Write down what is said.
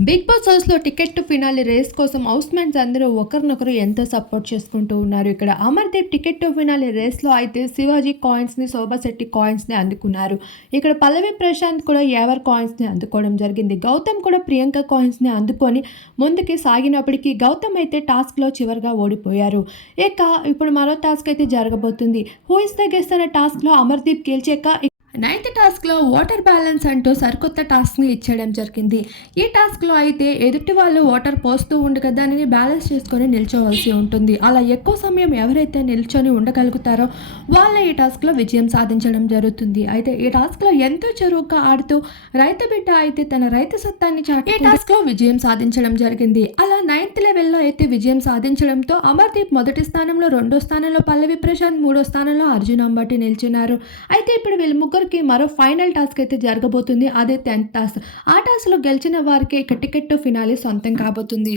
Big boss హౌస్‌లో ticket to finale race కోసం housemates అందరూ ఒకరినొకరు ఎంతో సపోర్ట్ చేసుకుంటూ ఉన్నారు. ఇక్కడ అమర్‌దీప్ టికెట్ టు ఫినాలే రేస్‌లో అయితే శివాజీ కాయిన్స్‌ని, శోభా శెట్టి కాయిన్స్‌ని అందుకున్నారు. ఇక్కడ పల్లవి ప్రశాంత్ కూడా ఎవర్ కాయిన్స్‌ని అందుకోవడం జరిగింది. గౌతమ్ కూడా ప్రియాంక కాయిన్స్‌ని అందుకొని ముందుకి సాగినప్పటికీ గౌతమ్ అయితే టాస్క్‌లో చివరగా ఓడిపోయారు. ఇక ఇప్పుడు మరో టాస్క్ అయితే జరగబోతుంది. హూ ఇస్ ద గెస్ట్ అనే టాస్క్‌లో అమర్‌దీప్ గెలిచాక నైన్త్ టాస్క్‌లో వాటర్ బ్యాలెన్స్ అంటూ సరికొత్త టాస్క్‌ని ఇచ్చేయడం జరిగింది. ఈ టాస్క్‌లో అయితే ఎదుటి వాళ్ళు వాటర్ పోస్తూ ఉండగా దానిని బ్యాలెన్స్ చేసుకొని నిల్చోవాల్సి ఉంటుంది. అలా ఎక్కువ సమయం ఎవరైతే నిల్చొని ఉండగలుగుతారో వాళ్ళే ఈ టాస్క్‌లో విజయం సాధించడం జరుగుతుంది. అయితే ఈ టాస్క్‌లో ఎంతో చురుగ్గా ఆడుతూ రైతు బిడ్డ అయితే తన రైతు సత్తాన్ని చాటి ఈ టాస్క్‌లో విజయం సాధించడం జరిగింది. అలా నైన్త్ లెవెల్‌లో అయితే విజయం సాధించడంతో అమర్‌దీప్ మొదటి స్థానంలో, రెండో స్థానంలో పల్లవి ప్రశాంత్, మూడో స్థానంలో అర్జున్ అంబటి నిల్చున్నారు. అయితే ఇప్పుడు వీళ్ళు ముగ్గురికి మరో ఫైనల్ టాస్క్ అయితే జరగబోతుంది. అదే 10th టాస్క్. ఆ టాస్క్‌లో గెలిచిన వారికి ఇక టికెట్ టు ఫినాలే సొంతం కాబోతుంది.